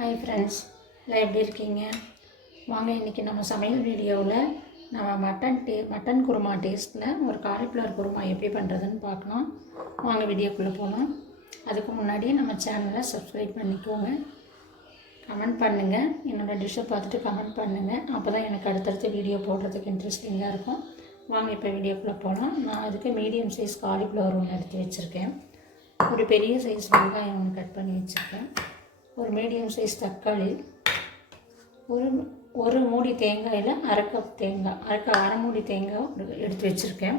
Hi friends எல்லாம் எப்படி இருக்கீங்க? வாங்க இன்றைக்கி நம்ம சமையல் வீடியோவில் நம்ம மட்டன் டே மட்டன் குருமா டேஸ்ட்டில் ஒரு காலிஃப்ளவர் குருமா எப்படி பண்ணுறதுன்னு பார்க்கலாம். வாங்க வீடியோக்குள்ளே போகலாம் அதுக்கு முன்னாடி நம்ம சேனலை சப்ஸ்கிரைப் பண்ணிக்கோங்க. கமெண்ட் பண்ணுங்கள் என்னோடய டிஷ்ஷை பார்த்துட்டு கமெண்ட் பண்ணுங்கள் அப்போ தான் எனக்கு அடுத்தடுத்து வீடியோ போடுறதுக்கு இன்ட்ரெஸ்டிங்காக இருக்கும். வாங்க இப்போ வீடியோக்குள்ளே போகலாம் நான் அதுக்கு மீடியம் சைஸ் காலிஃப்ளவர் ஒன்று எடுத்து வச்சுருக்கேன். ஒரு பெரிய சைஸ் வெங்காயம் ஒன்று கட் பண்ணி வச்சுருக்கேன். ஒரு மீடியம் சைஸ் தக்காளி ஒரு ஒரு மூடி தேங்காயில் அரை கப் தேங்காய் அரைக்க அரை மூடி தேங்காய் எடுத்து வச்சுருக்கேன்.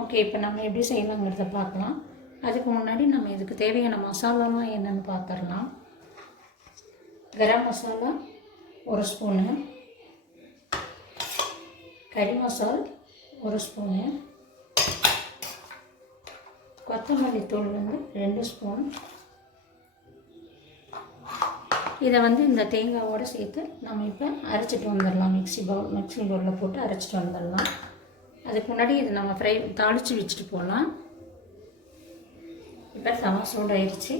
ஓகே இப்போ நம்ம எப்படி செய்யலாங்கிறத பார்க்கலாம். அதுக்கு முன்னாடி நம்ம இதுக்கு தேவையான மசாலாலாம் என்னென்னு பார்த்துடலாம் கரம் மசாலா ஒரு ஸ்பூனு கறி மசால் ஒரு ஸ்பூனு கொத்தமல்லி தூள் வந்து ரெண்டு ஸ்பூன் இதை வந்து இந்த தேங்காவோடு சேர்த்து நம்ம இப்போ அரைச்சிட்டு வந்துடலாம் மிக்ஸி பவுல் மிக்ஸி பவுலில் போட்டு அரைச்சிட்டு வந்துடலாம். அதுக்கு முன்னாடி இது நம்ம ஃப்ரை தாளித்து வச்சுட்டு போகலாம். இப்போ தவா சூடாயிருச்சு.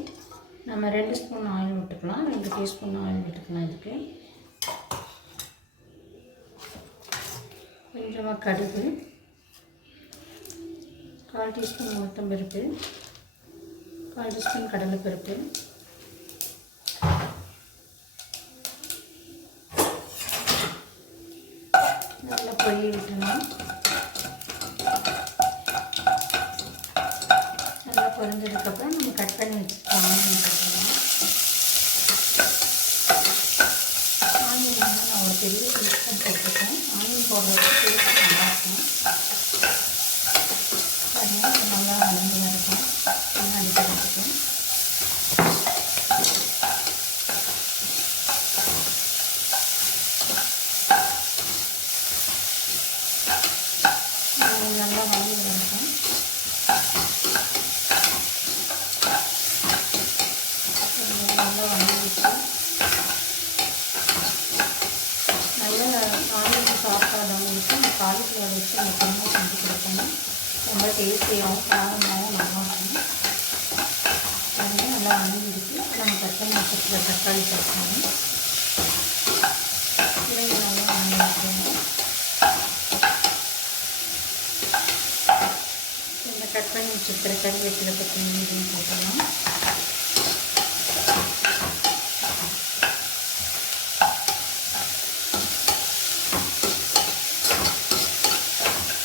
நம்ம ரெண்டு ஸ்பூன் ஆயில் விட்டுக்கலாம். ரெண்டு டீஸ்பூன் ஆயில் விட்டுக்கலாம் இதுக்கு. கொஞ்சமாக கடுகு. கால் டீஸ்பூன் உளுத்தம் பருப்பு கால் டீஸ்பூன் கடலைப்பருப்பு. நல்லா பொரிய விட்டுணும் நல்லா பொரிஞ்சதுக்கப்புறம் நம்ம கட் பண்ணி வச்சுருக்கோம் ஆனியன் போட்டுக்கலாம் ஆனியன் வந்து நான் ஒரு பெரிய டீஸ்பூன் போட்டிருக்கேன். ஆனியன் போடுறது டேஸ்ட் நல்லாயிருக்கும் அதனால் இது நல்லா வளர்ந்து இருக்கும் நல்லா அடிக்கிறதுக்கு அது நல்லா வளர்ந்து இருக்கும் நல்லா வளர்ந்துச்சு நல்லா நான்வெஜ் சாப்பிடாதவங்களுக்கு இந்த காலிஃப்ளவர் வச்சு இந்த குழம்பு செஞ்சு கொடுக்கணும். ரொம்ப டேஸ்டியாகவும் காரமாகவும் நல்லாயிருக்கும் அதுவே நல்லா வணங்கிடுச்சு நம்ம கட் மாசத்தில் தக்காளி சேர்க்கணும். இந்த கட் பண்ணி வச்சுருக்கிற கருவேப்பிலை பற்றி இதையும் போட்டுடலாம்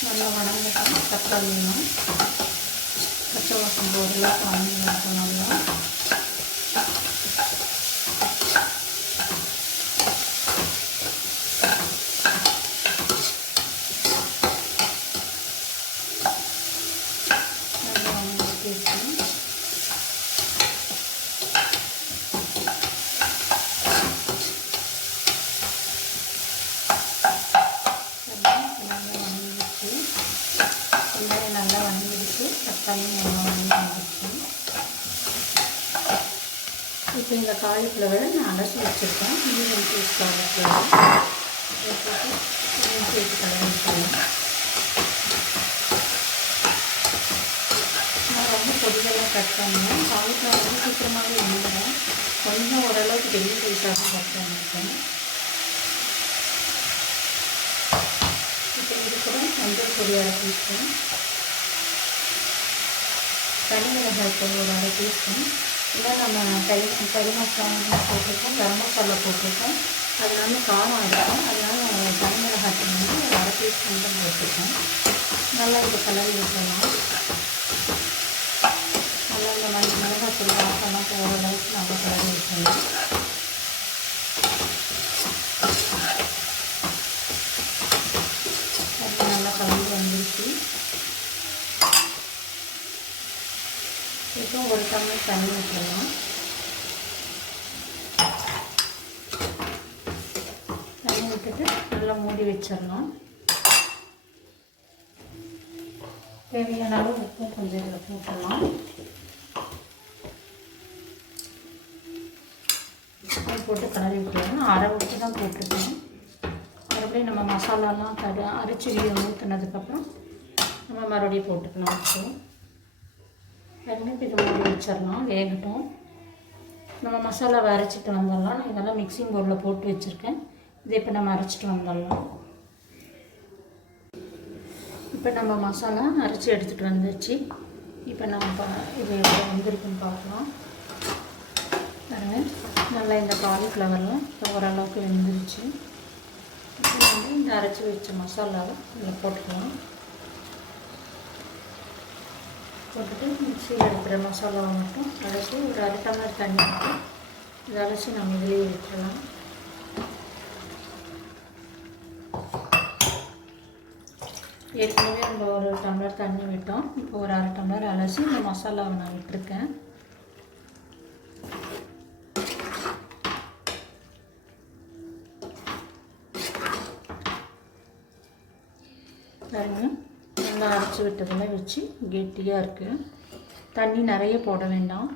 நல்லா வணங்கட்டும் தக்காளியும் பச்சை வாசம் போதெல்லாம் வணங்கிடும் நல்லா நல்லா வணங்கிட்டு இருக்கு நல்லா வணங்கிடுச்சு வெங்காயம் நல்லா வணங்கிடுச்சு தக்காளியும் நல்லா வணங்கிடுச்சு இப்போ இந்த காலிஃப்ளவரை நான் அலசி வச்சுருக்கேன். Medium size cauliflower medium size கலந்துக்கலாம் நான் ரொம்ப பொதுவெல்லாம் கட் பண்ணுவேன். காலிஃப்ளவர் வந்து சீக்கிரமாகவே இருந்தேன் கொஞ்சம் ஓரளவுக்கு பெரிய சைஸாக கட் பண்ணியிருக்கேன். இப்போ இது கூட மஞ்சள் பொடி அரை டீஸ்பூன் தனி மிளகாய் பொடி ஒரு அரை டீஸ்பூன் இதான் நம்ம கறி கறி மசாலா போட்டிருக்கோம். கரம் மசாலா போட்டிருக்கோம். அதனால காரம் இருக்கும். அதனால நம்ம தனி மிளகாய் வந்து அரை பீஸ் தான் போட்டிருக்கோம். நல்லா இது கலரி விட்டுலாம் நல்லா இந்த மணி மிளகாய் பொடி வாசம்லாம் போகிற அளவுக்கு நல்லா கலரி விட்டுடலாம் அது நல்லா கலந்து வந்துருச்சு இப்போ ஒரு டம்ளர் தண்ணி ஊற்றலாம் தண்ணி விட்டுட்டு நல்லா மூடி வச்சிடணும். தேவையான அளவு உப்பு கொஞ்சம் இதில் போட்டுடலாம். உப்பு போட்டு கலரி விட்டுருவோம் அரை உப்பு தான் போட்டிருக்கேன். மறுபடியும் நம்ம மசாலாலாம் கரு அரைச்சி ஊற்றுனதுக்கப்புறம் நம்ம மறுபடியும் போட்டுக்கலாம் உப்பு. வெறும் இது மூடி வச்சிடலாம். வேகட்டும். நம்ம மசாலாவை அரைச்சிட்டு வந்துடலாம். நான் இதெல்லாம் மிக்சிங் பவுலில் போட்டு வச்சுருக்கேன். இதை இப்போ நம்ம அரைச்சிட்டு வந்துடலாம். இப்போ நம்ம மசாலா அரைச்சி எடுத்துகிட்டு வந்துச்சு இப்போ நம்ம பா இது எப்படி வந்திருக்குன்னு பார்க்கலாம். பாருங்கள் நல்லா இந்த காலிஃப்ளவர்லாம் இப்போ ஓரளவுக்கு வெந்துருச்சு. இப்போ வந்து இந்த அரைச்சி வச்ச மசாலாவை இதில் போட்டுக்கலாம். போட்டுட்டு மிக்சியில் இருக்கிற மசாலாவை மட்டும் அரைச்சி ஒரு அரை டம்ளர் தண்ணி இதை அரைச்சி நம்ம இதிலேயே விட்டுறலாம் ஏற்கனவே நம்ம ஒரு டம்ளர் தண்ணி விட்டோம். இப்போ ஒரு அரை டம்ளர் அலசி இந்த மசாலாவை நான் விட்டுருக்கேன். பாருங்க நல்லா அரைச்சி விட்டதெல்லாம் வச்சு கெட்டியாக இருக்குது தண்ணி நிறைய போட வேண்டாம்.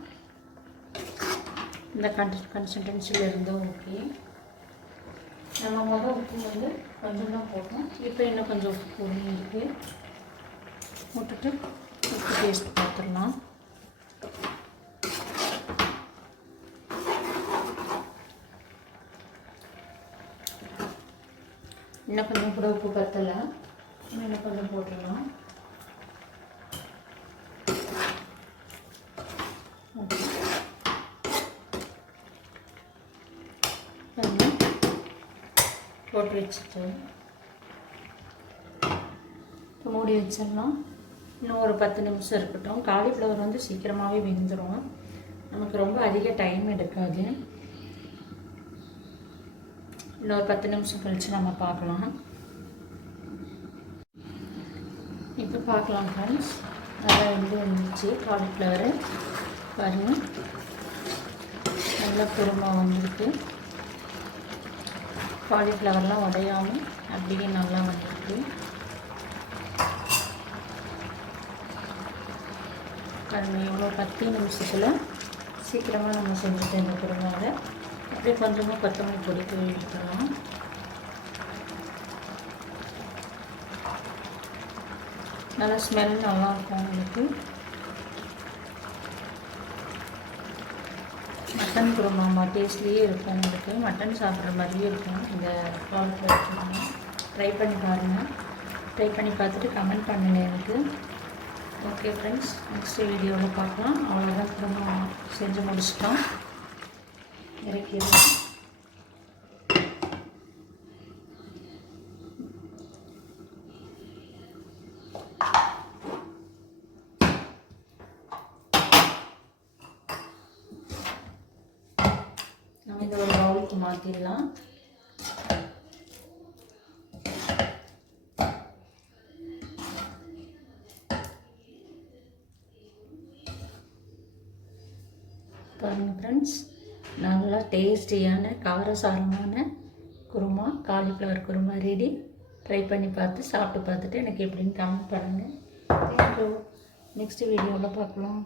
இந்த கன் கன்சிஸ்டன்சியில் இருந்தால் ஓகே நம்ம முதல் உப்பு வந்து கொஞ்சம் தான் போட்டோம். இப்போ இன்னும் கொஞ்சம் உப்பு பொருள் இருக்குது விட்டுட்டு உப்பு டேஸ்ட் பார்த்துடலாம். இன்னும் கொஞ்சம் கூட உப்பு பத்தலை. இன்னும் கொஞ்சம் போட்டுடலாம். ஓகே கொஞ்சம் போட்டு வச்சுட்டு இப்போ மூடி வச்சிடலாம். இன்னும் ஒரு பத்து நிமிஷம் இருக்கட்டும். காலிஃப்ளவர் வந்து சீக்கிரமாகவே வெந்துடும் நமக்கு ரொம்ப அதிக டைம் எடுக்காது. இன்னொரு பத்து நிமிஷம் கழித்து நம்ம பார்க்கலாம். இப்போ பார்க்கலாம் ஃப்ரெண்ட்ஸ் நல்லா வெந்து வந்துச்சு காலிஃப்ளவரு பாருங்கள் நல்லா குருமா வந்திருக்கு. காலிஃப்ளவர்லாம் உடையாமல் அப்படியே நல்லா வந்திருக்கு. பாருங்கள் எவ்வளோ பத்து நிமிஷத்தில் சீக்கிரமாக நம்ம செஞ்சுட்டு இந்த குருமாவை அப்படியே கொஞ்சமாக கொத்தமல்லி பொடி தூவி நல்லா ஸ்மெல் நல்லா இருக்கும் உங்களுக்கு. மட்டன் குருமா டேஸ்ட்லேயே இருக்கும் உங்களுக்கு. மட்டன் சாப்பிட்ற மாதிரியே இருக்கும். இந்த பால் ட்ரை பண்ணி பாருங்கள் ட்ரை பண்ணி பார்த்துட்டு கமெண்ட் பண்ணுங்கள் எனக்கு. ஓகே ஃப்ரெண்ட்ஸ் நெக்ஸ்ட் வீடியோவில் பார்க்கலாம். அவ்வளோதான் குருமா செஞ்சு முடிச்சிட்டோம். இறக்கிடுவோம் நம்ம இந்த ஒரு பவுலுக்கு மாற்றிடலாம் பாருங்கள் ஃப்ரெண்ட்ஸ் நல்லா டேஸ்டியான காரசாரமான kurma cauliflower kurma ready try பண்ணி பார்த்து சாப்பிட்டு பார்த்துட்டு எனக்கு எப்படின்னு கமெண்ட் பண்ணுங்கள் தேங்க்யூ நெக்ஸ்ட் வீடியோவில் பார்க்கலாம்.